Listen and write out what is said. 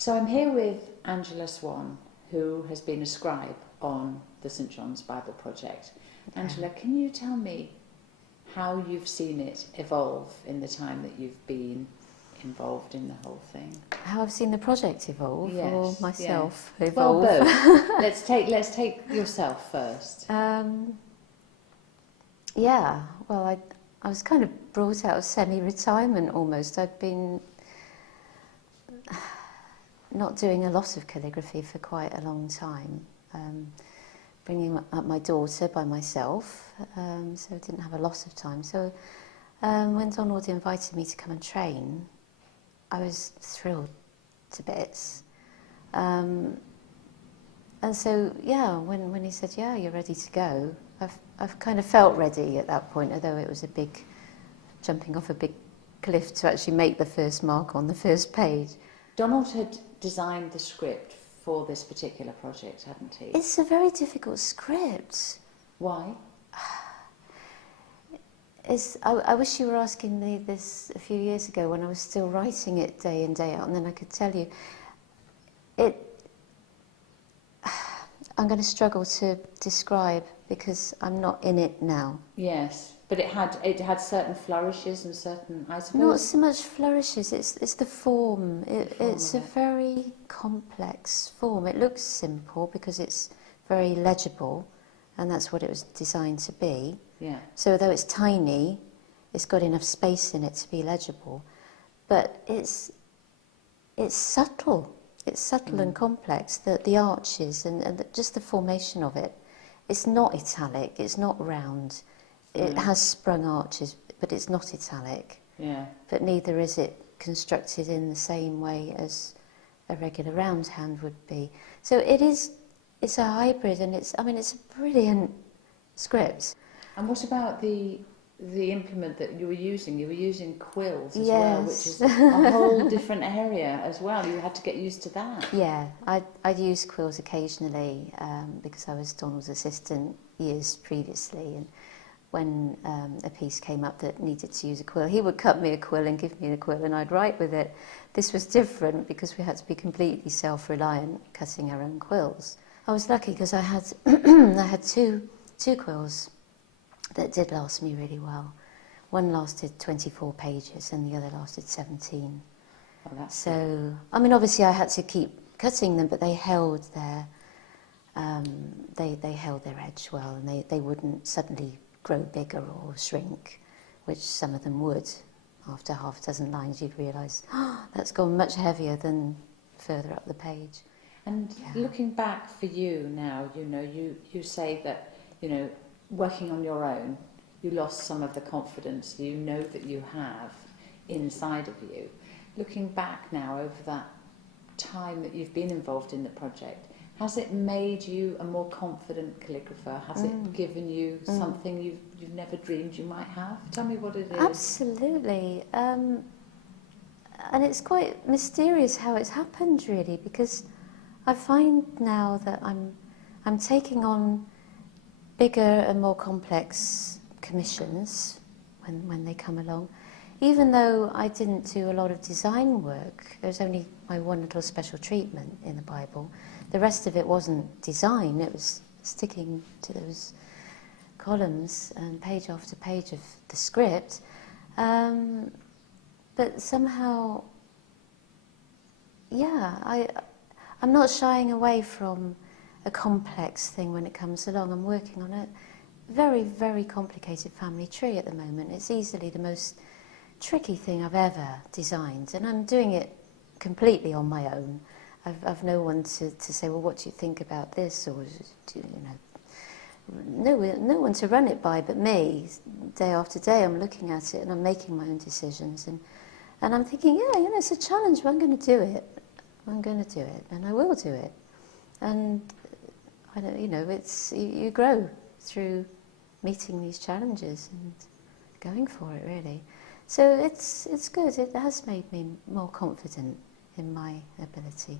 So I'm here with Angela Swan, who has been a scribe on the St John's Bible Project. Okay. Angela, can you tell me how you've seen it evolve in the time that you've been involved in the whole thing? How I've seen the project evolve, Yes, or myself yes. evolve? Well, both. let's take yourself first. Yeah, well, I was kind of brought out of semi-retirement almost. I'd been not doing a lot of calligraphy for quite a long time, bringing up my daughter by myself, so I didn't have a lot of time. So when Donald invited me to come and train, I was thrilled to bits. And so, yeah, when he said, yeah, you're ready to go, I've kind of felt ready at that point, although it was a big, jumping off a big cliff to actually make the first mark on the first page. Donald had designed the script for this particular project, hadn't he? It's a very difficult script. Why? I wish you were asking me this a few years ago when I was still writing it day in, day out, and then I could tell you. I'm going to struggle to describe because I'm not in it now. Yes, but it had certain flourishes and certain, I suppose. Not so much flourishes, it's the form. It's a very complex form. It looks simple because it's very legible, and that's what it was designed to be. Yeah. So although it's tiny, it's got enough space in it to be legible, but it's subtle. It's subtle and complex. The arches and just the formation of it. It's not italic. It's not round. It has sprung arches, but it's not italic. Yeah. But neither is it constructed in the same way as a regular round hand would be. So it's a hybrid, and it's a brilliant script. And what about the implement that you were using? You were using quills as Yes. well, which is a whole different area as well. You had to get used to that. Yeah, I'd use quills occasionally because I was Donald's assistant years previously, and when a piece came up that needed to use a quill, he would cut me a quill and give me the quill, and I'd write with it. This was different because we had to be completely self-reliant, cutting our own quills. I was lucky because I had I had two quills that did last me really well. One lasted 24 pages and the other lasted 17. Oh, that's so, good. I mean, obviously I had to keep cutting them, but they held their they held their edge well, and they wouldn't suddenly grow bigger or shrink, which some of them would. After half a dozen lines, you'd realise, that's gone much heavier than further up the page. And looking back for you now, you say that, working on your own, you lost some of the confidence you know that you have inside of you. Looking back now over that time that you've been involved in the project, has it made you a more confident calligrapher? Has it given you something you've never dreamed you might have? Tell me what it is. Absolutely. And it's quite mysterious how it's happened, really, because I find now that I'm taking on bigger and more complex commissions when they come along. Even though I didn't do a lot of design work, there was only my one little special treatment in the Bible. The rest of it wasn't design, it was sticking to those columns and page after page of the script. But somehow, I'm not shying away from a complex thing when it comes along. I'm working on a very, very complicated family tree at the moment. It's easily the most tricky thing I've ever designed, and I'm doing it completely on my own. I've no one to say, well, what do you think about this, or no one to run it by but me. Day after day I'm looking at it and I'm making my own decisions, and I'm thinking, it's a challenge, but I'm going to do it. I'm going to do it, and I will do it. And I don't, it's you grow through meeting these challenges and going for it, really. So it's good. It has made me more confident in my ability.